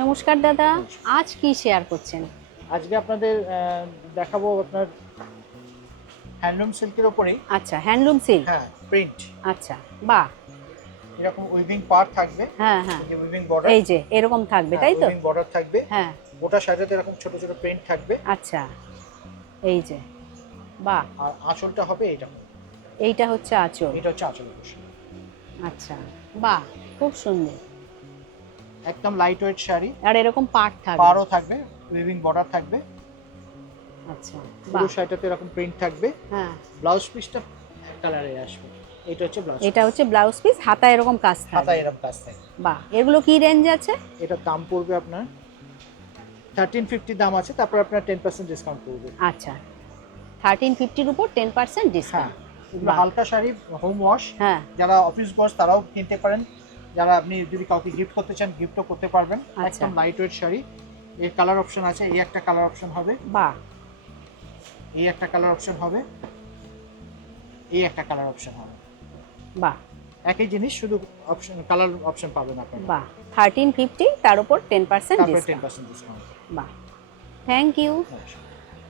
নমস্কার দাদা, আজ কি শেয়ার করছেন? আজকে আপনাদের দেখাবো আপনার হ্যান্ডলুম সিল্কের ওপরেই। আচ্ছা, হ্যান্ডলুম সিল্ক। হ্যাঁ, প্রিন্ট। আচ্ছা, বাহ। এরকম উইভিং পার্ট থাকবে। হ্যাঁ হ্যাঁ, এই যে উইভিং বর্ডার। এই যে এরকম থাকবে, তাই তো? উইভিং বর্ডার থাকবে। হ্যাঁ, গোটা সাইডেতে এরকম ছোট ছোট প্রিন্ট থাকবে। আচ্ছা, এই যে, বাহ। আর আঁচলটা হবে এটা। এইটা হচ্ছে আঁচল। এটা হচ্ছে আঁচলের পোর্শন। আচ্ছা, বাহ, খুব সুন্দর। একদম লাইট ওয়েট শাড়ি। আর এরকম পাট থাকবে। পাড়ও থাকবে, উইভিং বর্ডার থাকবে। আচ্ছা, পুরো বাহ। শাড়িটাতে এরকম প্রিন্ট থাকবে। হ্যাঁ, ব্লাউজ পিসটা কালারে আসবে। এটা হচ্ছে ব্লাউজ। এটা হচ্ছে ব্লাউজ পিস, হাতায় এরকম কাজ থাকবে। হাতায় এরকম কাজ থাকবে। বাহ, এগুলো কি রেঞ্জ আছে? এটার দাম পড়বে আপনার 1350 দাম আছে, তারপর আপনার 10% ডিসকাউন্ট পড়বে। আচ্ছা, 1350-র উপর 10% ডিসকাউন্ট। এগুলো হালকা শাড়ি, হোম ওয়াশ। হ্যাঁ, যারা অফিস গজ তারাও কিনতে পারেন। যারা আপনি যদি কাউকে গিফট করতে চান গিফটও করতে পারবেন। আচ্ছা। একদম লাইট ওয়েট শাড়ি। এর কালার অপশন আছে, এই একটা কালার অপশন হবে, বাহ, এই একটা কালার অপশন হবে, এই একটা কালার অপশন হবে। বাহ, একই জিনিস, শুধু অপশন কালার অপশন পাবেন আপনারা। বাহ। 1350, তার উপর 10% তারপরে ডিসকাউন্ট। 10% ডিসকাউন্ট। বাহ, থ্যাংক ইউ। নমস্কার।